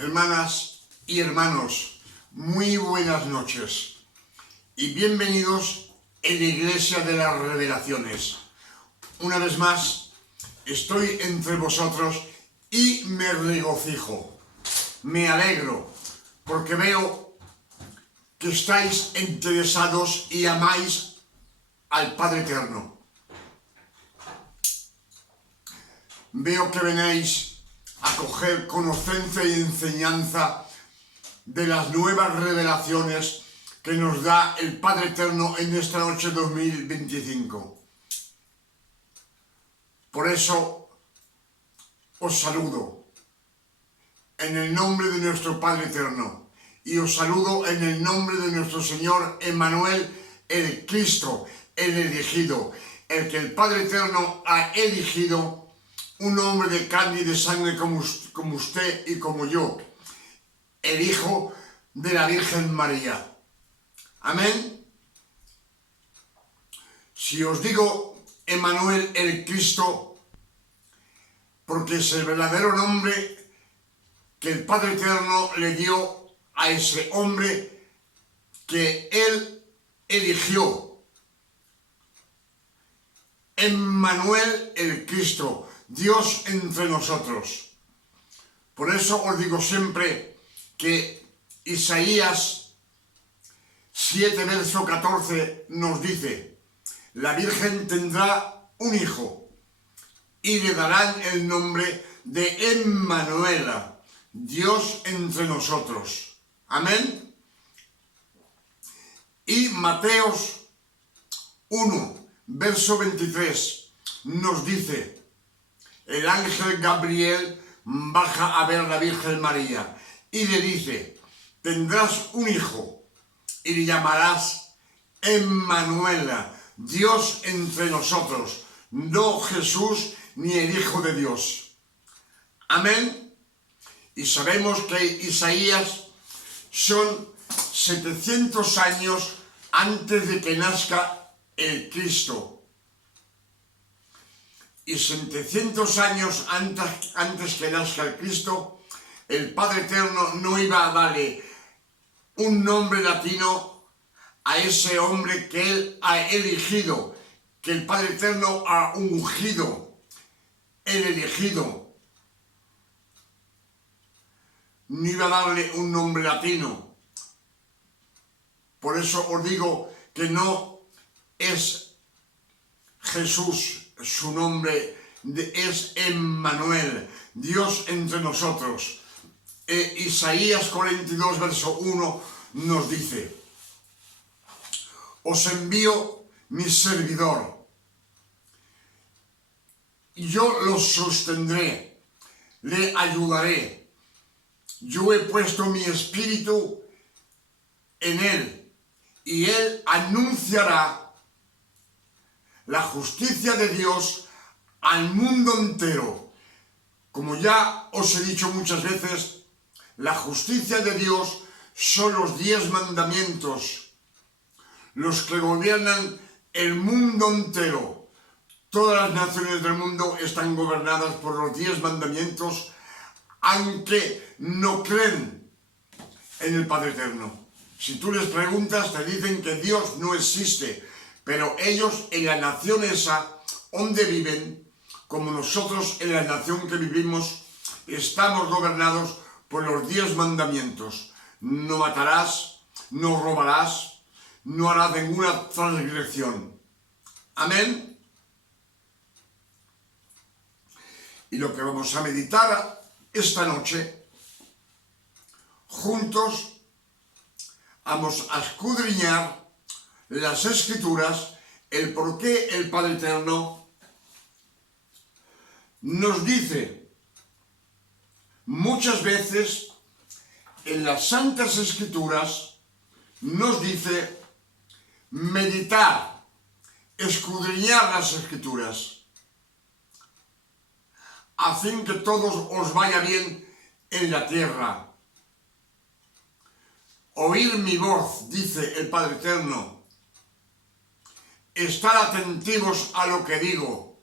Hermanas y hermanos, muy buenas noches y bienvenidos en la Iglesia de las Revelaciones. Una vez más, estoy entre vosotros y me regocijo, me alegro, porque veo que estáis interesados y amáis al Padre Eterno. Veo que venéis a coger conocencia y enseñanza de las nuevas revelaciones que nos da el Padre Eterno en esta noche 2025. Por eso os saludo en el nombre de nuestro Padre Eterno y os saludo en el nombre de nuestro Señor Emmanuel, el Cristo, el elegido, el que el Padre Eterno ha elegido, un hombre de carne y de sangre como usted y como yo, el Hijo de la Virgen María. Amén. Si os digo Emmanuel el Cristo, porque es el verdadero nombre que el Padre Eterno le dio a ese hombre que él eligió. Emmanuel el Cristo, Dios entre nosotros. Por eso os digo siempre que Isaías 7, verso 14 nos dice: la Virgen tendrá un hijo y le darán el nombre de Emmanuel, Dios entre nosotros. Amén. Y Mateos 1, verso 23 nos dice: el ángel Gabriel baja a ver a la Virgen María y le dice: tendrás un hijo y le llamarás Emmanuel, Dios entre nosotros, no Jesús ni el Hijo de Dios. Amén. Y sabemos que Isaías son 700 años antes de que nazca el Cristo. Y 700 años antes que nazca el Cristo, el Padre Eterno no iba a darle un nombre latino a ese hombre que Él ha elegido, que el Padre Eterno ha ungido, el elegido. No iba a darle un nombre latino. Por eso os digo que no es Jesús. Su nombre es Emmanuel, Dios entre nosotros. Isaías 42, verso 1 nos dice: os envío mi servidor, yo lo sostendré, le ayudaré. Yo he puesto mi espíritu en él y él anunciará la justicia de Dios al mundo entero. Como ya os he dicho muchas veces, la justicia de Dios son los 10 mandamientos, los que gobiernan el mundo entero. Todas las naciones del mundo están gobernadas por los 10 mandamientos, aunque no creen en el Padre Eterno. Si tú les preguntas, te dicen que Dios no existe. Pero ellos en la nación esa donde viven, como nosotros en la nación que vivimos, estamos gobernados por los 10 mandamientos. No matarás, no robarás, no harás ninguna transgresión. Amén. Y lo que vamos a meditar esta noche, juntos, vamos a escudriñar las Escrituras, el por qué el Padre Eterno nos dice muchas veces en las Santas Escrituras, nos dice meditar, escudriñar las Escrituras, a fin que todos os vaya bien en la tierra. Oír mi voz, dice el Padre Eterno. Estar atentivos a lo que digo.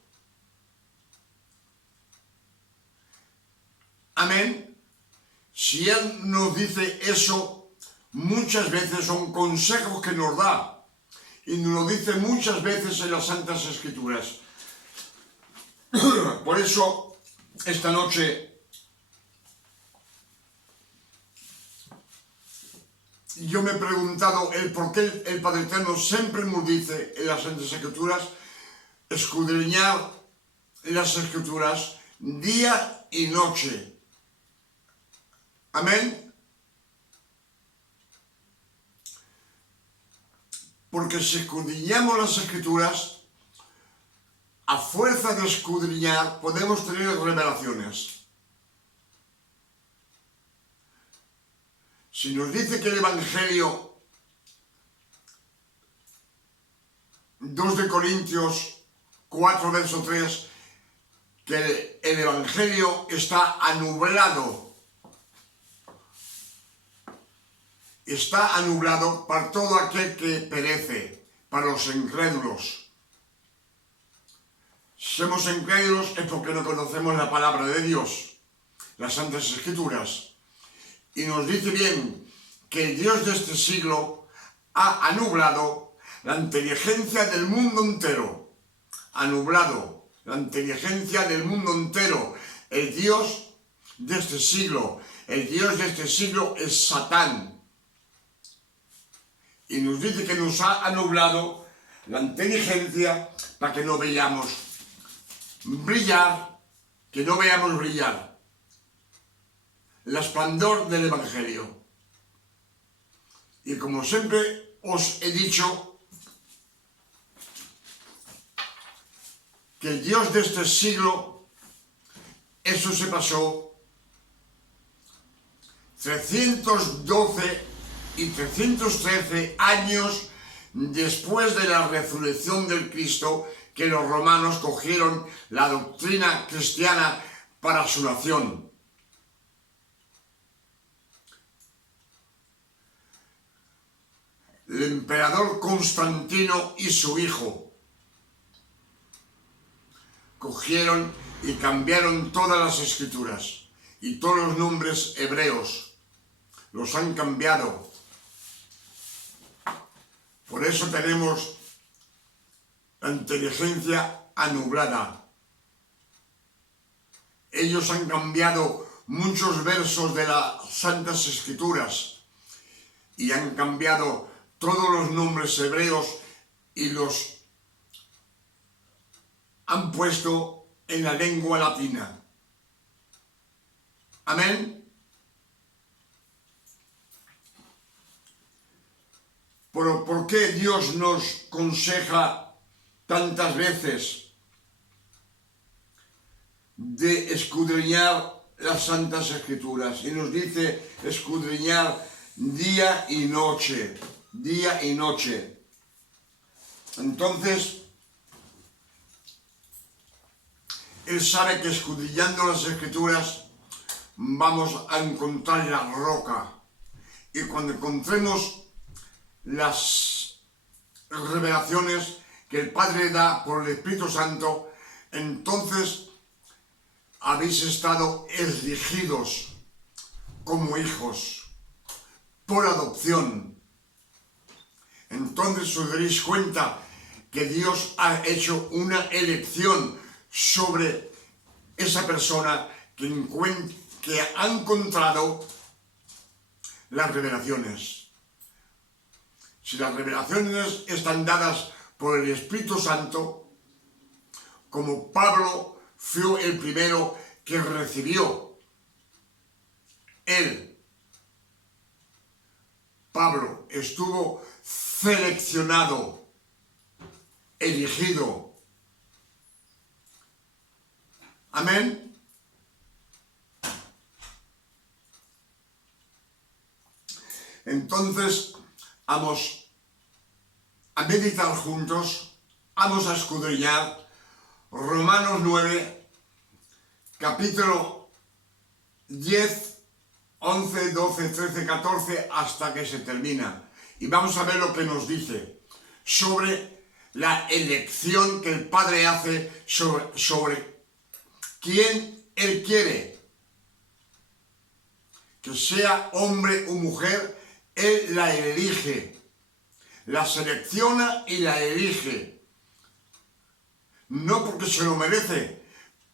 Amén. si Él nos dice eso, muchas veces son consejos que nos da. Y nos lo dice muchas veces en las Santas Escrituras. Por eso, esta noche, yo me he preguntado el por qué el Padre Eterno siempre nos dice en las Santas Escrituras escudriñar las Escrituras día y noche. Amén. Porque si escudriñamos las Escrituras, a fuerza de escudriñar podemos tener revelaciones. Si nos dice que el Evangelio, 2 de Corintios 4, verso 3, que el Evangelio está anublado. Está anublado para todo aquel que perece, para los incrédulos. Si somos incrédulos es porque no conocemos la palabra de Dios, las Santas Escrituras. Y nos dice bien que el Dios de este siglo ha anublado la inteligencia del mundo entero. Anublado la inteligencia del mundo entero. El Dios de este siglo, es Satán. Y nos dice que nos ha anublado la inteligencia para que no veamos brillar, el esplendor del Evangelio. Y como siempre os he dicho, que el Dios de este siglo, eso se pasó 312 y 313 años después de la resurrección del Cristo, que los romanos cogieron la doctrina cristiana para su nación. El emperador Constantino y su hijo cogieron y cambiaron todas las Escrituras y todos los nombres hebreos los han cambiado. Por eso tenemos la inteligencia anublada. Ellos han cambiado muchos versos de las Santas Escrituras y han cambiado todos los nombres hebreos y los han puesto en la lengua latina. Amén. Pero ¿por qué Dios nos aconseja tantas veces de escudriñar las Santas Escrituras? Y nos dice escudriñar día y noche, día y noche. Entonces, Él sabe que escudriñando las Escrituras vamos a encontrar la roca. Y cuando encontremos las revelaciones que el Padre da por el Espíritu Santo, entonces habéis estado elegidos como hijos por adopción. Entonces os daréis cuenta que Dios ha hecho una elección sobre esa persona que ha encontrado las revelaciones. Si las revelaciones están dadas por el Espíritu Santo, como Pablo fue el primero que recibió, Pablo, estuvo seleccionado, elegido. Amén. Entonces, vamos a meditar juntos, vamos a escudriñar Romanos 9, capítulo 10, 11, 12, 13, 14, hasta que se termina. Y vamos a ver lo que nos dice sobre la elección que el Padre hace sobre quién Él quiere que sea hombre o mujer, Él la elige, la selecciona y la elige. No porque se lo merece,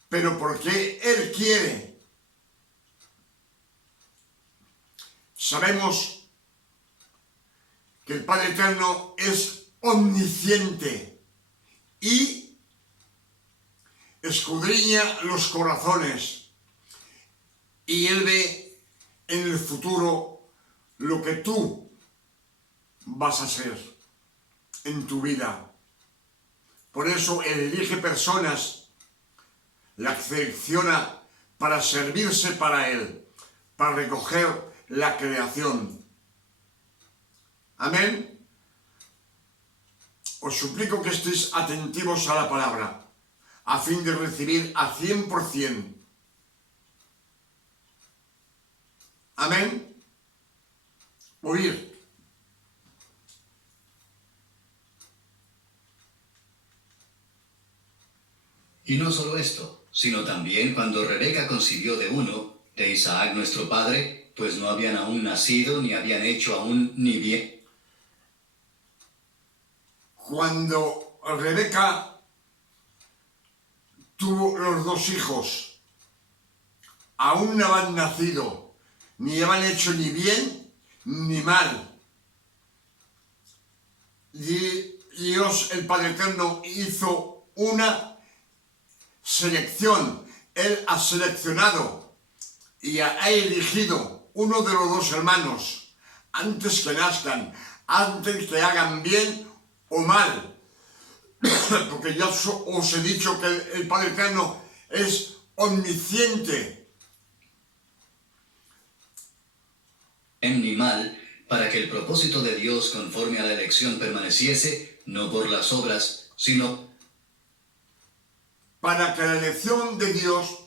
pero porque Él quiere. Sabemos que el Padre Eterno es omnisciente y escudriña los corazones, y Él ve en el futuro lo que tú vas a ser en tu vida. Por eso Él elige personas, las selecciona para servirse para Él, para recoger la creación. Amén. Os suplico que estéis atentivos a la palabra, a fin de recibir a 100%. Amén. Oír. Y no solo esto, sino también cuando Rebeca concibió de uno, de Isaac nuestro padre, pues no habían aún nacido, ni habían hecho aún ni bien. Cuando Rebeca tuvo los dos hijos, aún no habían nacido, ni habían hecho ni bien ni mal. Dios, el Padre Eterno, hizo una selección. Él ha seleccionado y ha elegido uno de los dos hermanos antes que nazcan, antes que hagan bien o mal. Porque ya os he dicho que el Padre Eterno es omnisciente. Ni mal, para que el propósito de Dios conforme a la elección permaneciese, no por las obras, sino para que la elección de Dios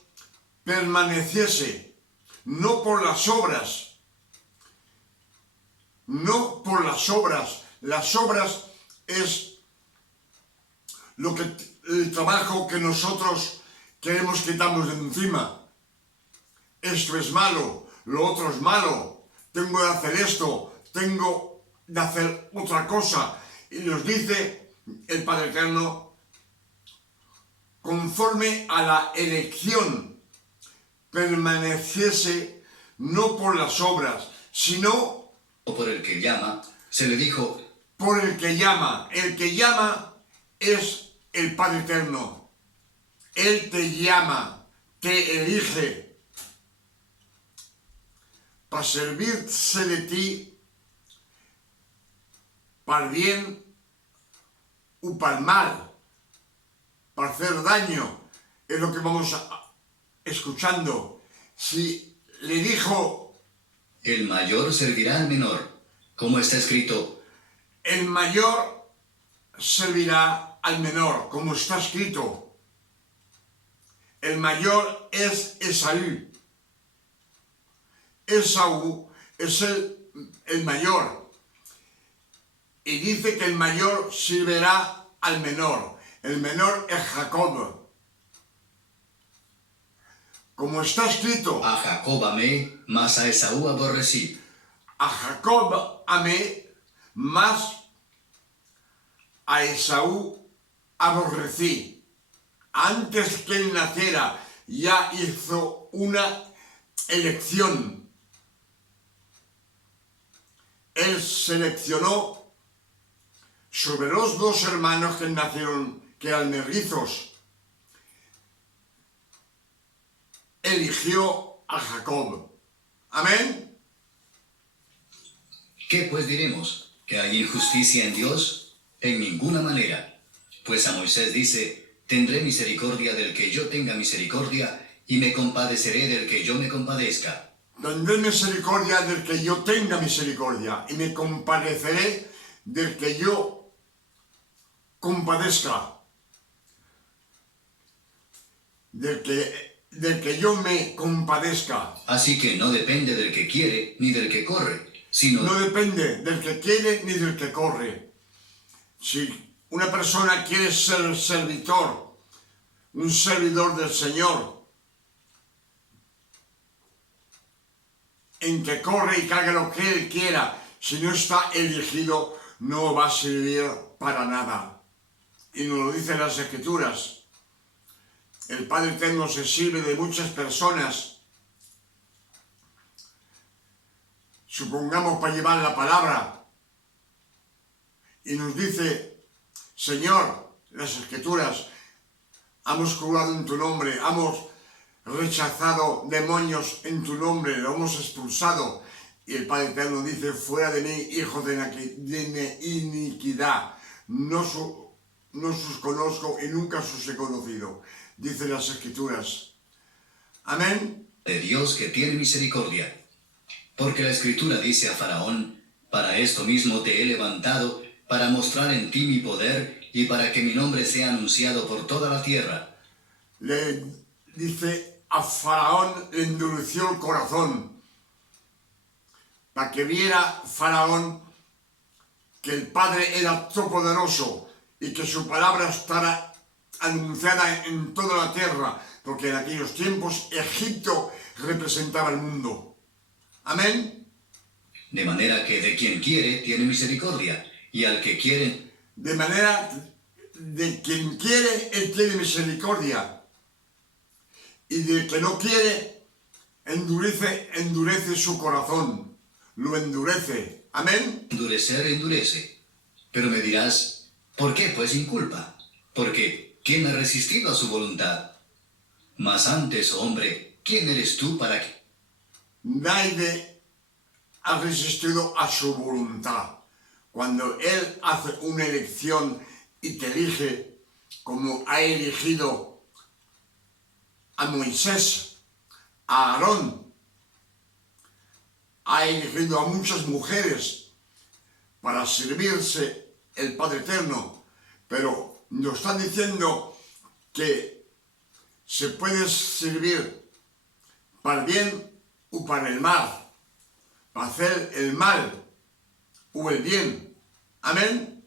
permaneciese, no por las obras, no por las obras. Las obras es el trabajo que nosotros queremos quitarnos de encima. Esto es malo, lo otro es malo, tengo de hacer esto, tengo de hacer otra cosa. Y nos dice el Padre Eterno, conforme a la elección permaneciese, no por las obras, sino por el que llama, se le dijo, por el que llama. El que llama es el Padre Eterno. Él te llama, te elige para servirse de ti, para el bien o para el mal, para hacer daño. Es lo que vamos escuchando. Si le dijo, el mayor servirá al menor, como está escrito, el mayor servirá al menor, como está escrito. El mayor es Esaú. Esaú es el mayor. Y dice que el mayor servirá al menor. El menor es Jacob. Como está escrito, a Jacob amé, mas a Esaú aborrecí. A Jacob amé, mas a Esaú aborrecí. Antes que él naciera, ya hizo una elección. Él seleccionó sobre los dos hermanos que nacieron, que eran mellizos. Eligió a Jacob. Amén. ¿Qué pues diremos? ¿Que hay injusticia en Dios? En ninguna manera. Pues a Moisés dice, tendré misericordia del que yo tenga misericordia, y me compadeceré del que yo me compadezca. Tendré misericordia del que yo tenga misericordia, y me compadeceré del que yo compadezca. Del que yo me compadezca. Así que no depende del que quiere ni del que corre, sino... No depende del que quiere ni del que corre. Si una persona quiere ser servidor, un servidor del Señor, en que corre y que haga lo que él quiera, si no está elegido, no va a servir para nada. Y nos lo dicen las Escrituras. El Padre Eterno se sirve de muchas personas, supongamos para llevar la palabra, y nos dice: Señor, las Escrituras, hemos curado en tu nombre, hemos rechazado demonios en tu nombre, lo hemos expulsado. Y el Padre Eterno dice: fuera de mí, hijo de iniquidad, no sus conozco y nunca sus he conocido, dicen las Escrituras. Amén. De Dios que tiene misericordia. Porque la Escritura dice a Faraón: para esto mismo te he levantado, para mostrar en ti mi poder y para que mi nombre sea anunciado por toda la tierra. Le dice a Faraón, le endureció el corazón, para que viera Faraón que el Padre era todopoderoso y que su palabra estará anunciada en toda la tierra, porque en aquellos tiempos Egipto representaba el mundo. Amén. De manera que de quien quiere tiene misericordia, y al que quiere... De manera de quien quiere, él tiene misericordia, y del que no quiere, endurece su corazón, lo endurece. Amén. Endurece. Pero me dirás: ¿por qué? Pues sin culpa. Porque ¿quién ha resistido a su voluntad? Mas antes, hombre, ¿quién eres tú para que...? Nadie ha resistido a su voluntad. Cuando él hace una elección y te elige, como ha elegido a Moisés, a Aarón, ha elegido a muchas mujeres para servirse el Padre Eterno, pero nos está diciendo que se puede servir para el bien o para el mal, para hacer el mal o el bien. Amén.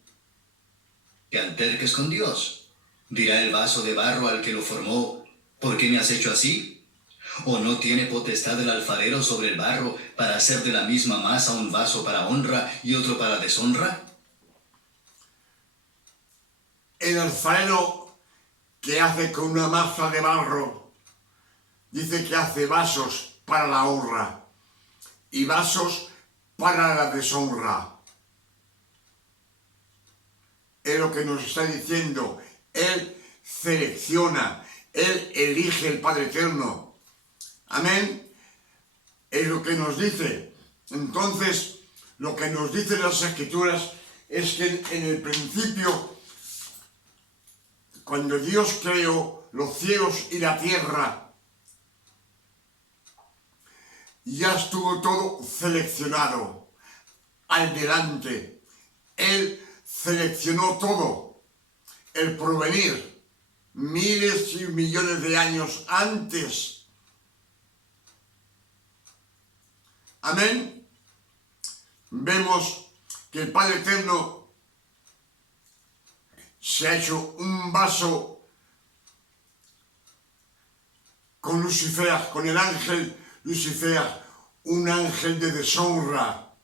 Que alterques con Dios. Dirá el vaso de barro al que lo formó: ¿por qué me has hecho así? ¿O no tiene potestad el alfarero sobre el barro para hacer de la misma masa un vaso para honra y otro para deshonra? El alfarero que hace con una masa de barro, dice que hace vasos para la honra y vasos para la deshonra. Es lo que nos está diciendo. Él selecciona, él elige el Padre Eterno. Amén. Es lo que nos dice. Entonces, lo que nos dicen las Escrituras es que en el principio, cuando Dios creó los cielos y la tierra, ya estuvo todo seleccionado al delante. Él seleccionó todo, el porvenir, miles y millones de años antes. Amén. Vemos que el Padre Eterno se ha hecho un vaso con Lucifer, con el ángel Lucifer, un ángel de deshonra,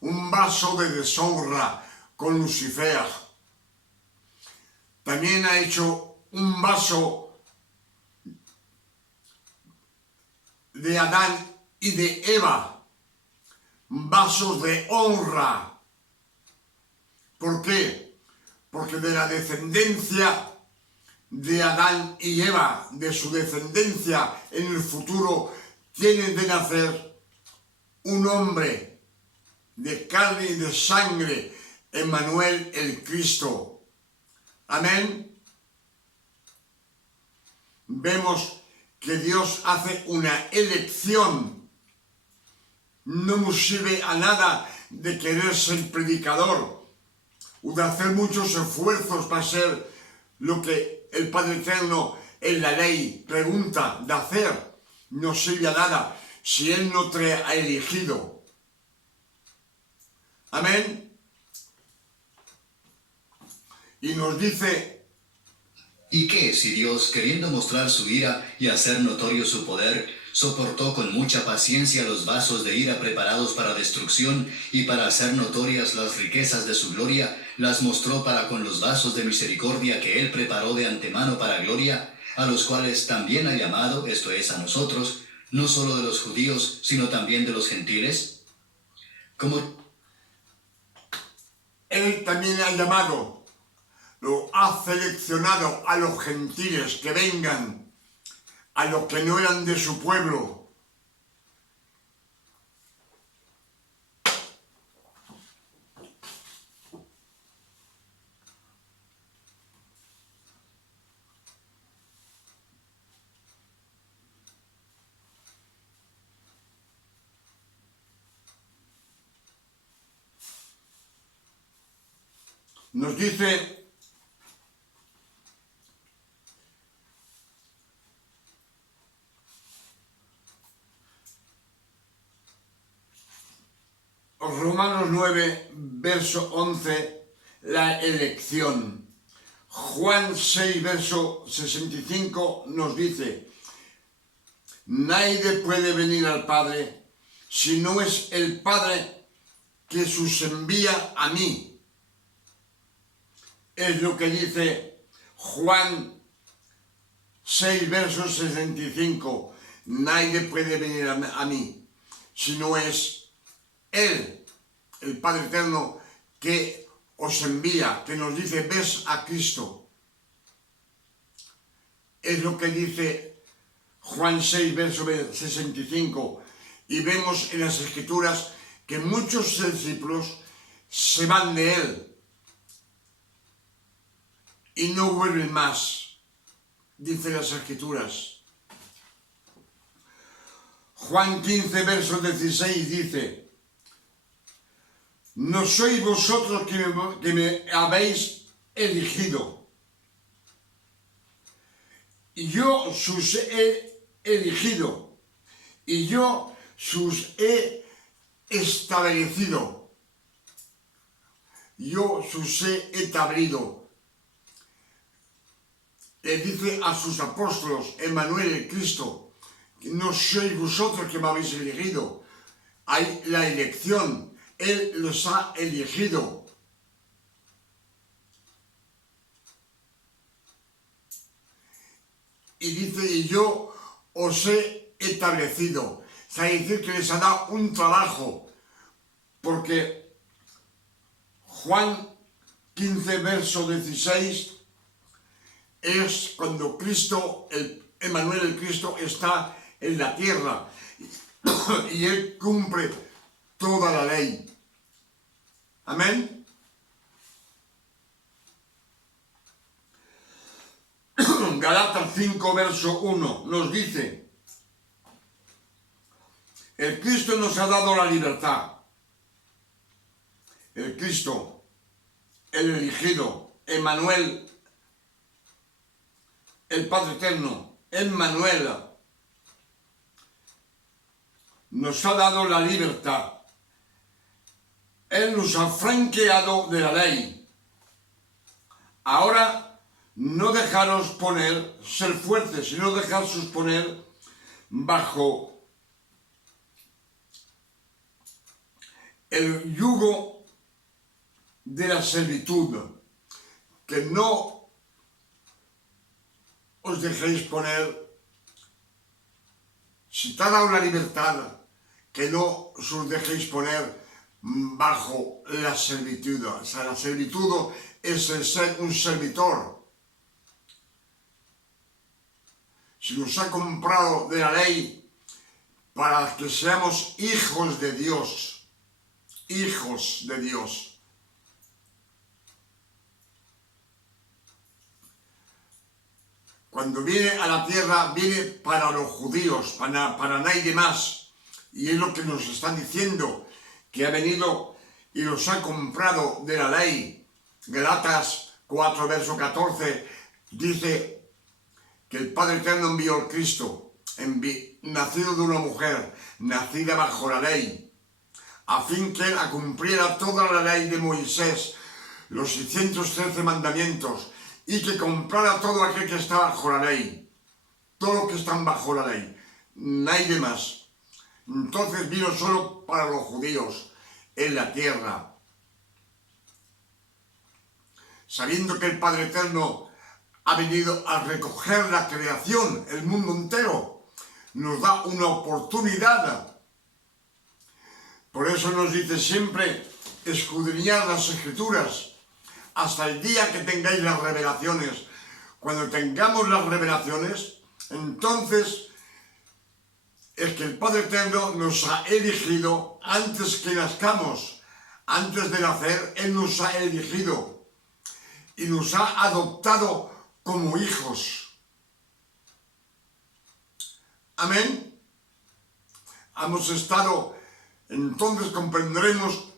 un vaso de deshonra con Lucifer. También ha hecho un vaso de Adán y de Eva, vasos de honra. ¿Por qué? Porque de la descendencia de Adán y Eva, de su descendencia en el futuro, tiene de nacer un hombre de carne y de sangre, Emmanuel el Cristo. Amén. Vemos que Dios hace una elección. No nos sirve a nada de querer ser predicador o de hacer muchos esfuerzos para ser lo que el Padre Eterno en la ley pregunta de hacer. No sirve a nada si Él no te ha elegido. Amén. Y nos dice: ¿y qué si Dios, queriendo mostrar su ira y hacer notorio su poder, soportó con mucha paciencia los vasos de ira preparados para destrucción, y para hacer notorias las riquezas de su gloria, las mostró para con los vasos de misericordia que él preparó de antemano para gloria, a los cuales también ha llamado, esto es, a nosotros, no solo de los judíos, sino también de los gentiles. Como Él también ha llamado, lo ha seleccionado a los gentiles que vengan, a los que no eran de su pueblo. Nos dice Romanos 9, verso 11, la elección. Juan 6, verso 65 nos dice: nadie puede venir al Padre si no es el Padre que sus envía a mí. Es lo que dice Juan 6, verso 65. Nadie puede venir a mí si no es Él, el Padre Eterno, que os envía, que nos dice: ves a Cristo. Es lo que dice Juan 6, verso 65. Y vemos en las Escrituras que muchos discípulos se van de Él y no vuelven más, dice las Escrituras. Juan 15, verso 16 dice: no sois vosotros que me habéis elegido, yo os he elegido y yo os he establecido, yo os he establecido. Le dice a sus apóstolos, Emmanuel, el Cristo: no sois vosotros que me habéis elegido, hay la elección, Él los ha elegido. Y dice: y yo os he establecido. O sea, decir que les ha dado un trabajo, porque Juan 15, verso 16, es cuando Cristo, Emmanuel el Cristo, está en la tierra y Él cumple toda la ley. Amén. Galatas 5, verso 1 nos dice: el Cristo nos ha dado la libertad. El Cristo, el elegido, Emmanuel, el Padre Eterno, Emmanuel, nos ha dado la libertad. Él nos ha franqueado de la ley. Ahora, no dejaros ser fuertes, sino dejaros poner bajo el yugo de la servitud, que no os dejéis poner, si te ha dado la libertad, que no os dejéis poner bajo la servitud. O sea, la servitud es el ser un servidor. Si nos ha comprado de la ley para que seamos hijos de Dios, hijos de Dios. Cuando viene a la tierra, viene para los judíos, para nadie más. Y es lo que nos están diciendo, que ha venido y los ha comprado de la ley. Galatas 4, verso 14, dice que el Padre Eterno envió al Cristo, nacido de una mujer, nacida bajo la ley, a fin que Él cumpliera toda la ley de Moisés, los 613 mandamientos, y que comprara todo aquel que está bajo la ley, todos los que están bajo la ley. nadie más. Entonces vino solo para los judíos en la tierra. Sabiendo que el Padre Eterno ha venido a recoger la creación, el mundo entero, nos da una oportunidad. Por eso nos dice siempre, escudriñad las Escrituras hasta el día que tengáis las revelaciones. Cuando tengamos las revelaciones, entonces es que el Padre Eterno nos ha elegido antes que nazcamos. Antes de nacer, Él nos ha elegido y nos ha adoptado como hijos. Amén. Hemos estado, entonces comprenderemos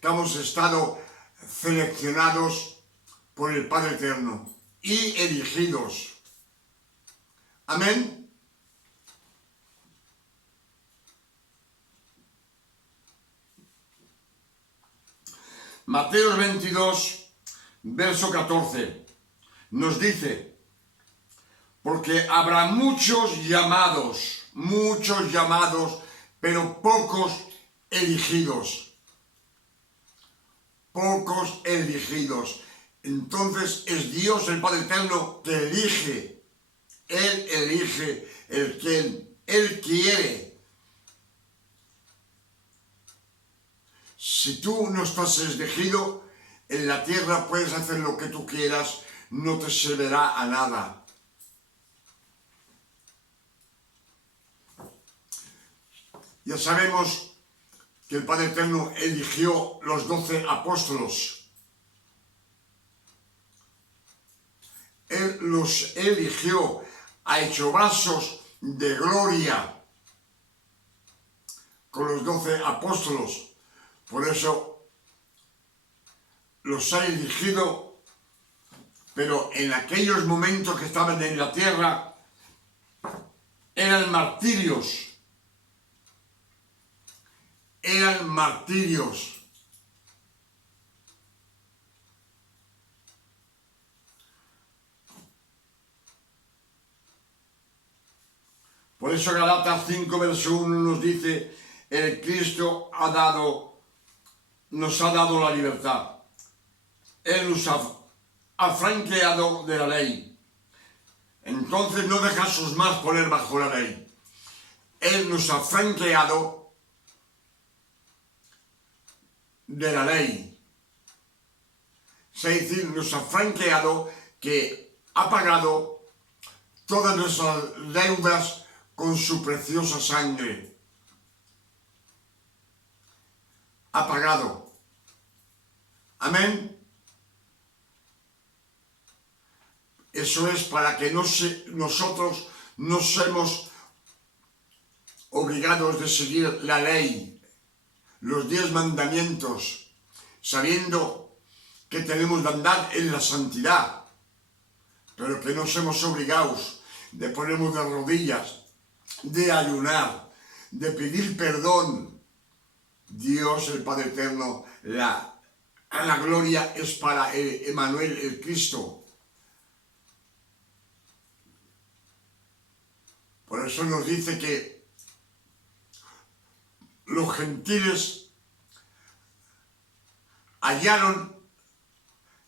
que hemos estado seleccionados por el Padre Eterno y elegidos. Amén. Mateo 22, verso 14, nos dice, porque habrá muchos llamados, pero pocos elegidos. Pocos elegidos. Entonces es Dios, el Padre Eterno, que elige. Él elige el que Él quiere. Si tú no estás elegido, en la tierra puedes hacer lo que tú quieras, no te servirá a nada. Ya sabemos que el Padre Eterno eligió los 12 apóstolos. Él los eligió, ha hecho vasos de gloria con los 12 apóstolos. Por eso los ha elegido, pero en aquellos momentos que estaban en la tierra eran martirios. Eran martirios. Por eso Galatas 5, verso 1 nos dice, el Cristo nos ha dado la libertad. Él nos ha franqueado de la ley. Entonces no dejasos más poner bajo la ley. Él nos ha franqueado de la ley. Es decir, nos ha franqueado, que ha pagado todas nuestras deudas con su preciosa sangre. Ha pagado. Amén. Eso es para que nosotros no seamos obligados de seguir la ley, los 10 mandamientos, sabiendo que tenemos de andar en la santidad, pero que no seamos obligados de ponernos de rodillas, de ayunar, de pedir perdón. Dios, el Padre Eterno, la gloria es para Emmanuel, el Cristo. Por eso nos dice que los gentiles hallaron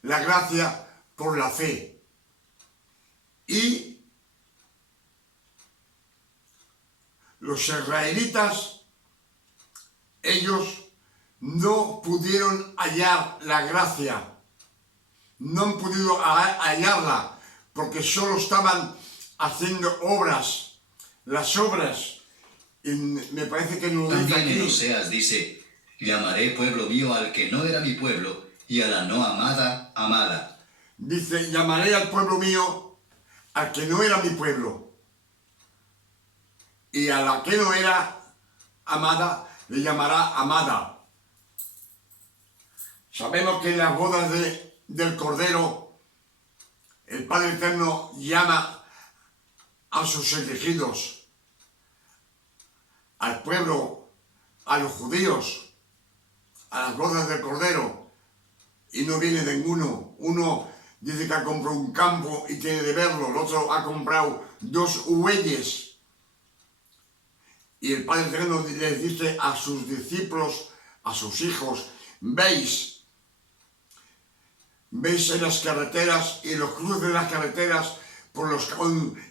la gracia por la fe y los israelitas, ellos no pudieron hallar la gracia, no han podido hallarla porque solo estaban haciendo obras. Las obras, me parece que no lo dice También aquí. en Oseas dice, llamaré pueblo mío al que no era mi pueblo, y a la no amada, amada. Dice, llamaré al pueblo mío al que no era mi pueblo, y a la que no era amada, le llamará amada. Sabemos que en las bodas del Cordero, el Padre Eterno llama a sus elegidos, al pueblo, a los judíos, a las bodas del Cordero, y no viene ninguno. Uno dice que ha comprado un campo y tiene de verlo, el otro ha comprado 2 bueyes. Y el Padre Eterno les dice a sus discípulos, a sus hijos, veis en las carreteras y en los cruces de las carreteras,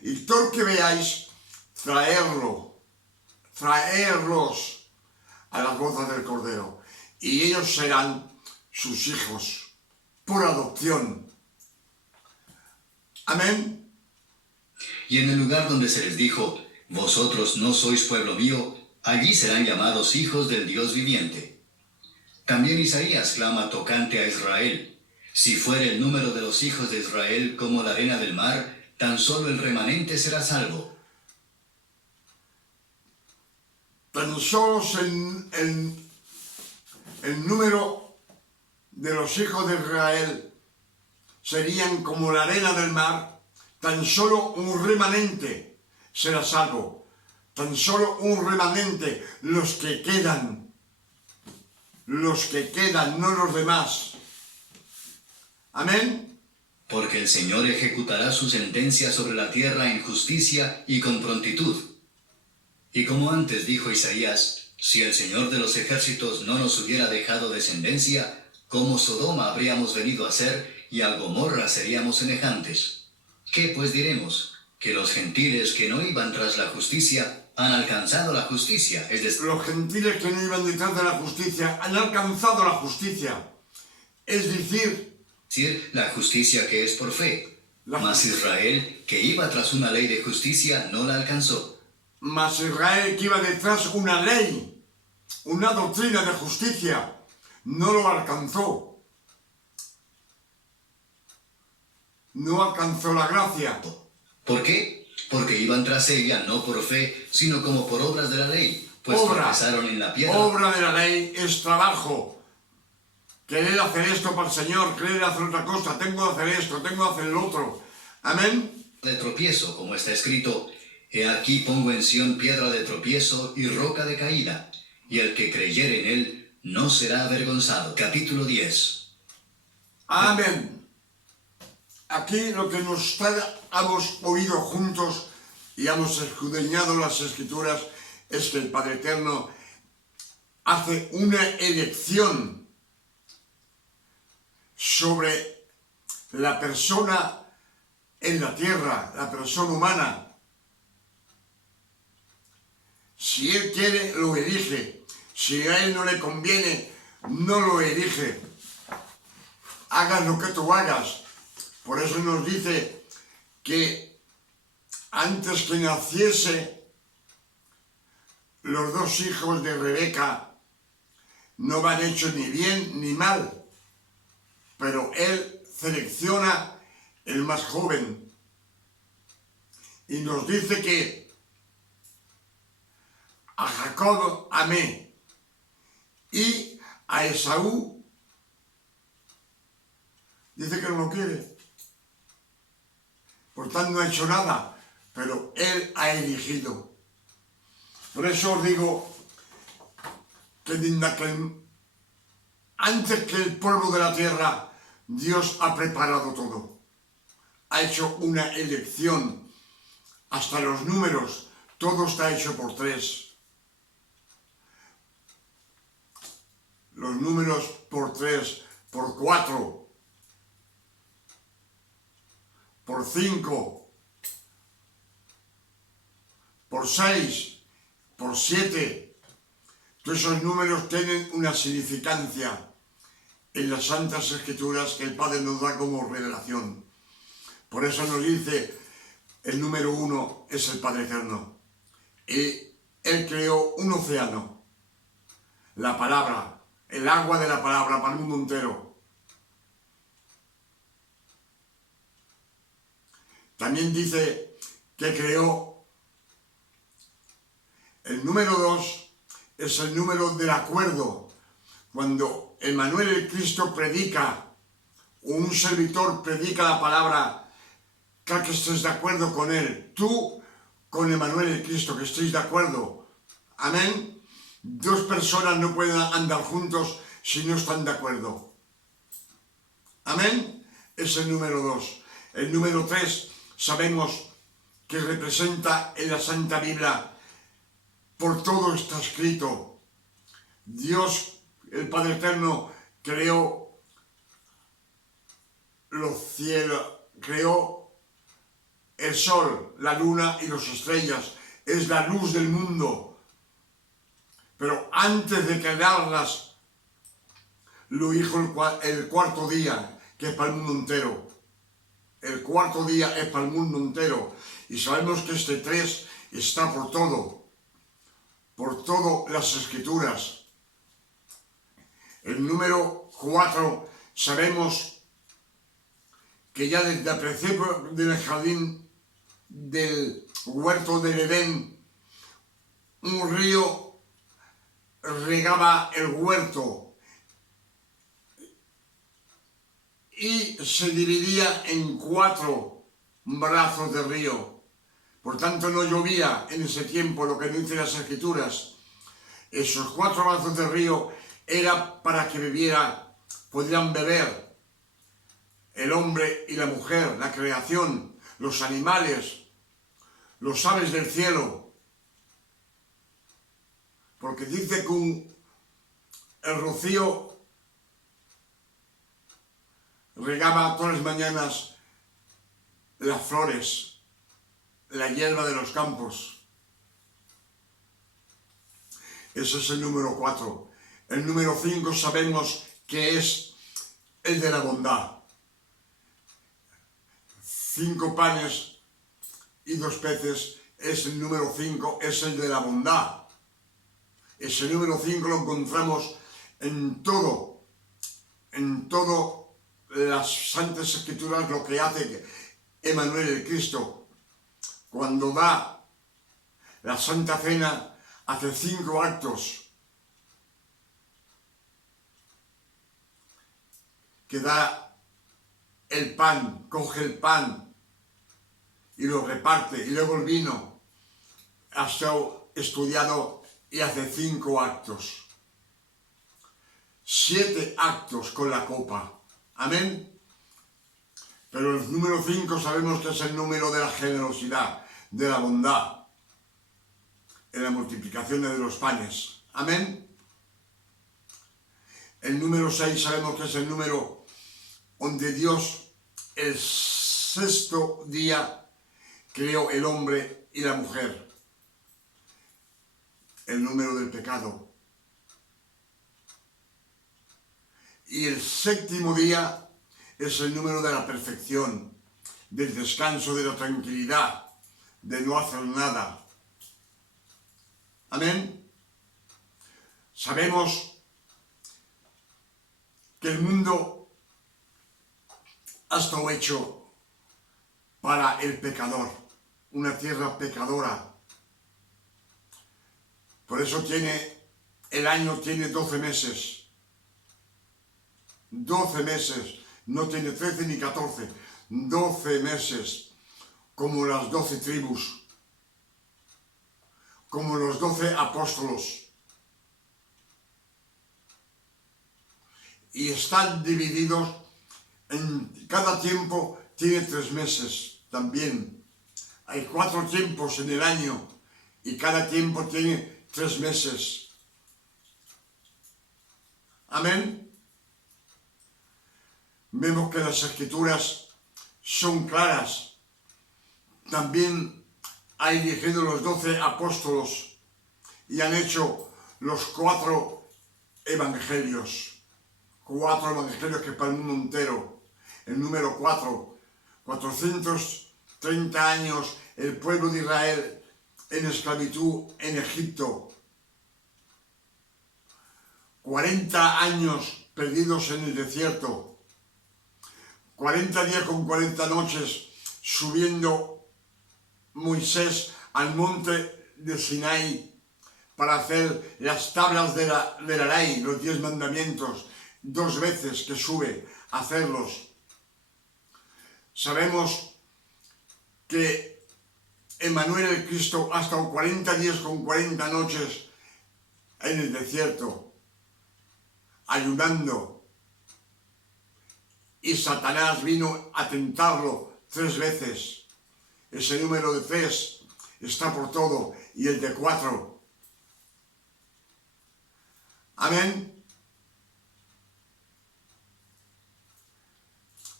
y todo lo que veáis, traerlos a las bodas del Cordero. Y ellos serán sus hijos por adopción. Amén. Y en el lugar donde se les dijo, vosotros no sois pueblo mío, allí serán llamados hijos del Dios viviente. También Isaías clama tocante a Israel. Si fuere el número de los hijos de Israel como la arena del mar, tan solo el remanente será salvo. Tan solo el número de los hijos de Israel serían como la arena del mar, tan solo un remanente será salvo. Tan solo un remanente, los que quedan, no los demás. Amén. Porque el Señor ejecutará su sentencia sobre la tierra en justicia y con prontitud. Y como antes dijo Isaías, si el Señor de los ejércitos no nos hubiera dejado descendencia, como Sodoma habríamos venido a ser, y a Gomorra seríamos semejantes. ¿Qué pues diremos? Que los gentiles que no iban tras la justicia han alcanzado la justicia, es decir, los gentiles que no iban detrás de la justicia han alcanzado la justicia, es decir, la justicia que es por fe. Mas Israel, que iba tras una ley de justicia, no la alcanzó. Mas Israel, que iba detrás una ley, una doctrina de justicia, no lo alcanzó. No alcanzó la gracia. ¿Por qué? Porque iban tras ella no por fe, sino como por obras de la ley, pues tropezaron en la piedra. Obra de la ley es trabajo. Querer hacer esto para el Señor, querer hacer otra cosa, tengo que hacer esto, tengo que hacer el otro. Amén. De tropiezo, como está escrito, he aquí pongo en Sión piedra de tropiezo y roca de caída, y el que creyere en él no será avergonzado. Capítulo 10. Amén. Aquí lo que hemos oído juntos y hemos escudriñado las Escrituras es que el Padre Eterno hace una elección sobre la persona en la tierra, la persona humana. Si Él quiere, lo elige. Si a Él no le conviene, no lo elige. Hagas lo que tú hagas. Por eso nos dice que antes que naciese los 2 hijos de Rebeca no van hechos ni bien ni mal. Pero Él selecciona el más joven y nos dice que a Jacob amé y a Esaú dice que no lo quiere. Por tanto no ha hecho nada, pero Él ha elegido. Por eso os digo que antes que el polvo de la tierra, Dios ha preparado todo. Ha hecho una elección. Hasta los números, todo está hecho por 3. Los números por 3, por 4, por 5, por 6, por 7. Todos esos números tienen una significancia en las Santas Escrituras que el Padre nos da como revelación. Por eso nos dice, el número 1 es el Padre Eterno. Y Él creó un océano, la palabra, el agua de la palabra para el mundo entero. También dice que creó el número 2, es el número del acuerdo. Cuando Emmanuel el Cristo predica, o un servidor predica la palabra, que estés de acuerdo con él, tú con Emmanuel el Cristo, que estéis de acuerdo. Amén. 2 personas no pueden andar juntos si no están de acuerdo. Amén. es el número 2. El número 3 sabemos que representa en la Santa Biblia, por todo está escrito. Dios, el Padre Eterno, creó los cielos, creó el sol, la luna y las estrellas. Es la luz del mundo. Pero antes de crearlas, lo hizo el cuarto día, que es para el mundo entero. El cuarto día es para el mundo entero. Y sabemos que este 3 está por todo las escrituras. El número 4 sabemos que ya desde el principio del jardín del huerto del Edén, un río regaba el huerto y se dividía en 4 brazos de río. Por tanto, no llovía en ese tiempo, lo que dicen las escrituras. Esos 4 brazos de río era para que pudieran beber el hombre y la mujer, la creación, los animales, los aves del cielo. Porque dice que el rocío regaba todas las mañanas las flores, la hierba de los campos. Ese es el número 4. El número 5 sabemos que es el de la bondad. 5 panes y 2 peces es el número 5, es el de la bondad. Ese número 5 lo encontramos en todo las Santas Escrituras, lo que hace Emmanuel el Cristo. Cuando da la Santa Cena, hace 5 actos. Que da el pan, coge el pan y lo reparte, y luego el vino. Ha estado estudiado y hace 5 actos. 7 actos con la copa. Amén. Pero el número 5 sabemos que es el número de la generosidad, de la bondad, en la multiplicación de los panes. Amén. El número 6 sabemos que es el número donde Dios, el 6º día, creó el hombre y la mujer. El número del pecado. Y el 7º día es el número de la perfección, del descanso, de la tranquilidad, de no hacer nada. Amén. Sabemos que el mundo ha estado hecho para el pecador, una tierra pecadora. Por eso el año tiene 12 meses. 12 meses, no tiene 13 ni 14, 12 meses, como las 12 tribus, como los 12 apóstolos. Y están divididos cada tiempo tiene 3 meses también. Hay 4 tiempos en el año y cada tiempo tiene 3 meses. Amén. Vemos que las escrituras son claras. También ha elegido los 12 apóstolos y han hecho los 4 evangelios. 4 evangelios que para el mundo entero. El número 4, 430 años el pueblo de Israel en esclavitud en Egipto. 40 años perdidos en el desierto. 40 días con 40 noches subiendo Moisés al monte de Sinaí para hacer las tablas de la ley, los 10 mandamientos, 2 veces que sube a hacerlos. Sabemos que Emmanuel el Cristo ha estado 40 días con 40 noches en el desierto, ayudando y Satanás vino a tentarlo 3 veces. Ese número de 3 está por todo, y el de 4. Amén.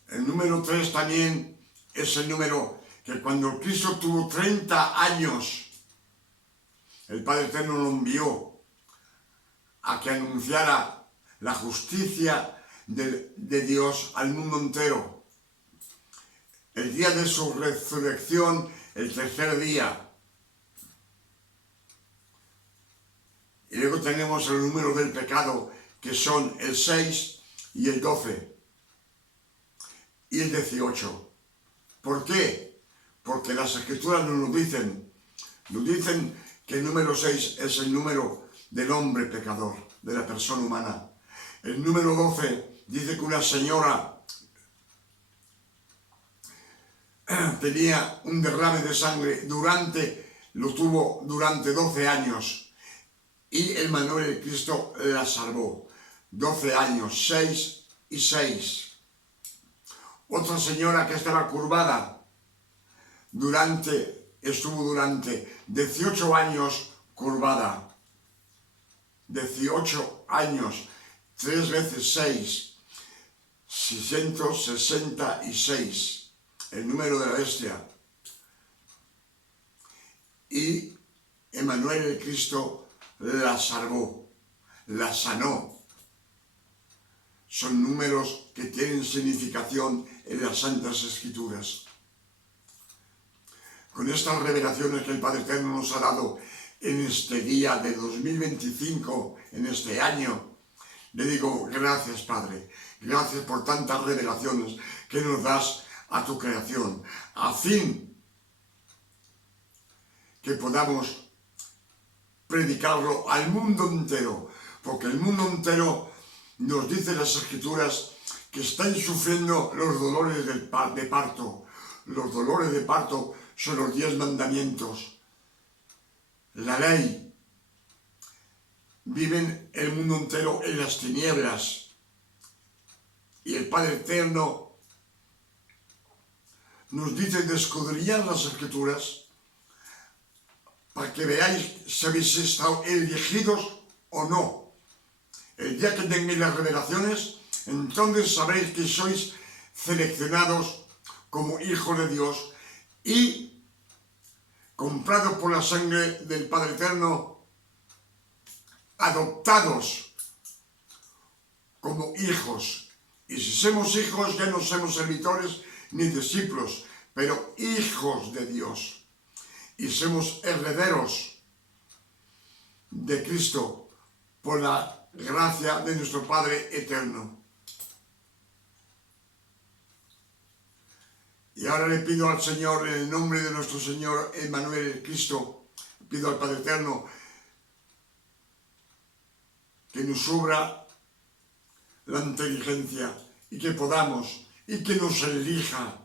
El número 3 también es el número que cuando Cristo tuvo 30 años, el Padre Eterno lo envió a que anunciara la justicia de Dios al mundo entero. El día de su resurrección, el 3er día. Y luego tenemos el número del pecado, que son el 6 y el 12 y el 18. ¿Por qué? Porque las Escrituras nos lo dicen. Nos dicen que el número 6 es el número del hombre pecador, de la persona humana. El número 12 dice que una señora tenía un derrame de sangre, lo tuvo durante 12 años, y Emmanuel el Cristo la salvó. 12 años, 6 y 6. Otra señora que estaba curvada, estuvo durante 18 años curvada. 18 años, 3 veces 6, 666, el número de la bestia. Y Emmanuel el Cristo la salvó, la sanó. Son números que tienen significación en las Santas Escrituras. Con estas revelaciones que el Padre Eterno nos ha dado en este día de 2025, en este año, le digo gracias, Padre. Gracias por tantas revelaciones que nos das a tu creación, a fin que podamos predicarlo al mundo entero, porque el mundo entero nos dice las Escrituras que están sufriendo los dolores de parto. Los dolores de parto son los 10 mandamientos, la ley. Viven el mundo entero en las tinieblas. Y el Padre Eterno nos dice de escudriñar las Escrituras para que veáis si habéis estado elegidos o no. El día que tengáis las revelaciones, entonces sabréis que sois seleccionados como hijos de Dios y comprados por la sangre del Padre Eterno, adoptados como hijos. Y si somos hijos, ya no somos servidores ni discípulos, pero hijos de Dios. Y somos herederos de Cristo por la gracia de nuestro Padre Eterno. Y ahora le pido al Señor, en el nombre de nuestro Señor Emmanuel el Cristo, pido al Padre Eterno que nos sobra la inteligencia y que podamos, y que nos elija,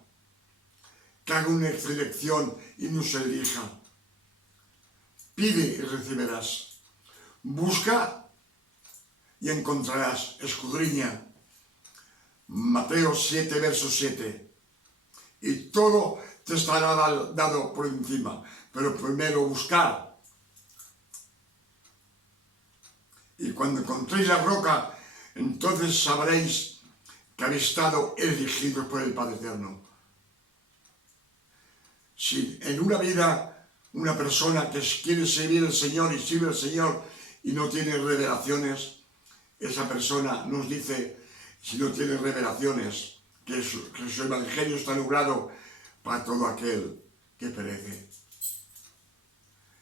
que haga una selección y nos elija. Pide y recibirás. Busca y encontrarás. Escudriña. Mateo 7, verso 7. Y todo te estará dado por encima. Pero primero buscar. Y cuando encontréis la roca, entonces sabréis que habéis estado elegidos por el Padre Eterno. Si en una vida una persona que quiere servir al Señor y sirve al Señor y no tiene revelaciones, esa persona nos dice, si no tiene revelaciones, que su evangelio está nublado para todo aquel que perece.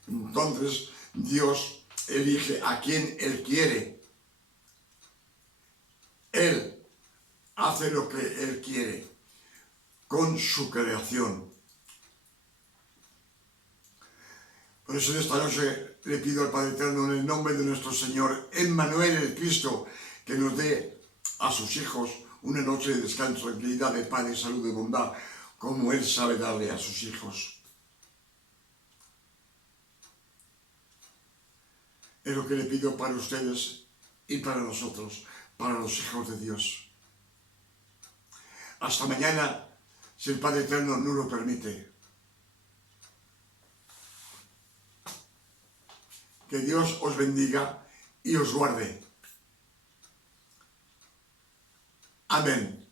Entonces Dios elige a quien Él quiere. Él hace lo que Él quiere con su creación. Por eso en esta noche le pido al Padre Eterno, en el nombre de nuestro Señor Emmanuel el Cristo, que nos dé a sus hijos una noche de descanso, tranquilidad, de paz, de salud, de bondad, como Él sabe darle a sus hijos. Es lo que le pido para ustedes y para nosotros, para los hijos de Dios. Hasta mañana, si el Padre Eterno no lo permite. Que Dios os bendiga y os guarde. Amén.